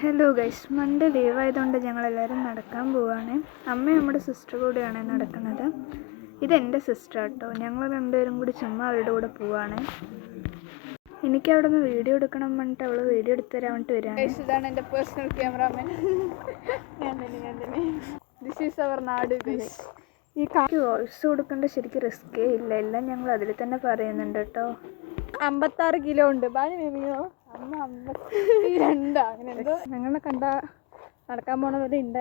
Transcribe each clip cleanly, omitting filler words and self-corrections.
Hello guys, Monday ലീവായതുകൊണ്ട് ഞങ്ങളെല്ലാവരും നടക്കാൻ പോവുകയാണ്. അമ്മയും നമ്മുടെ സിസ്റ്റർ കൂടെയാണ് നടക്കുന്നത്. ഇതെൻ്റെ സിസ്റ്റർ കേട്ടോ. ഞങ്ങൾ രണ്ടുപേരും കൂടി ചുമ്മാ അവരുടെ കൂടെ പോവുകയാണ്. എനിക്ക് അവിടെ നിന്ന് വീഡിയോ എടുക്കണം പറഞ്ഞിട്ട് അവൾ വീഡിയോ എടുത്ത് തരാൻ വേണ്ടിട്ട് വരികയാണ്. ഇതാണ് എൻ്റെ personal cameraman. This is our nadu. ഈ വോയിസ് കൊടുക്കേണ്ട ശരിക്കും റിസ്ക്കേ ഇല്ല, എല്ലാം ഞങ്ങൾ അതിൽ തന്നെ പറയുന്നുണ്ട് കേട്ടോ. 56 കിലോ ഉണ്ട്. ബാനിയോ അമ്മ 52 അങ്ങനെ എന്തോ. ഞങ്ങളെ കണ്ട നടക്കാൻ പോണ പോലെ ഉണ്ട്.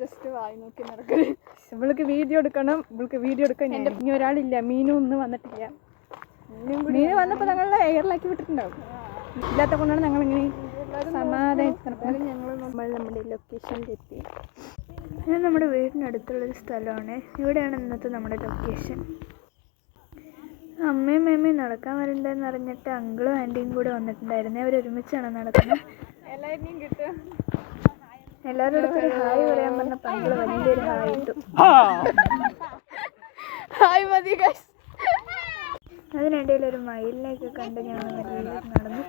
ജസ്റ്റ് വായി നോക്കി നടക്കരുത്. ഇവൾക്ക് വീഡിയോ എടുക്കണം, വീഡിയോ എടുക്കാൻ. ഇനി ഒരാളില്ല, മീനും ഒന്നും വന്നിട്ടില്ല. മീന് വന്നപ്പോൾ ഞങ്ങളെ എയറിലാക്കി വിട്ടിട്ടുണ്ടാവും. ഇല്ലാത്ത കൊണ്ടാണ് ഞങ്ങളിങ്ങനെ സമാധാനം. നമ്മൾ നമ്മുടെ ലൊക്കേഷനിലെത്തി. ഇത് നമ്മുടെ വീടിനടുത്തുള്ളൊരു സ്ഥലമാണ്. ഇവിടെയാണ് ഇന്നത്തെ നമ്മുടെ ലൊക്കേഷൻ. അമ്മയും മേമ്മയും നടക്കാൻ വരണ്ടെന്ന് അറിഞ്ഞിട്ട് അങ്കിളും ആൻറ്റിയും കൂടെ വന്നിട്ടുണ്ടായിരുന്നേ. അവരൊരുമിച്ചാണ് നടക്കുന്നത്. എല്ലാവരും അടുത്തൊരു ഹായ് പറയാൻ പറഞ്ഞപ്പോൾ അങ്കിള് വലിയൊരു ഹായ് ഇട്ടു. ഹായ് മതി ഗൈസ്. അതിനിടയിൽ ഒരു മയിലിനെയൊക്കെ കണ്ട് ഞങ്ങൾ നടന്നു.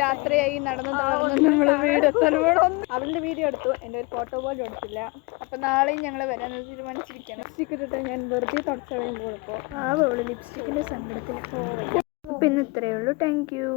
രാത്രിയായി നടന്നു നമ്മൾ വീടെത്താൻ. അവളുടെ വീഡിയോ എടുത്തു, എൻ്റെ ഒരു ഫോട്ടോ പോലും എടുത്തില്ല. അപ്പൊ നാളെയും ഞങ്ങൾ വരാൻ തീരുമാനിച്ചിരിക്കുകയാണ്. ലിപ്സ്റ്റിക് ഇട്ടിട്ട് ഞാൻ വെറുതെ തുടച്ചു കഴിയുമ്പോൾ അവള് ലിപ്സ്റ്റിക്കിന്റെ സങ്കടത്തിൽ. പിന്നെ ഇത്രയേ ഉള്ളൂ. Thank you.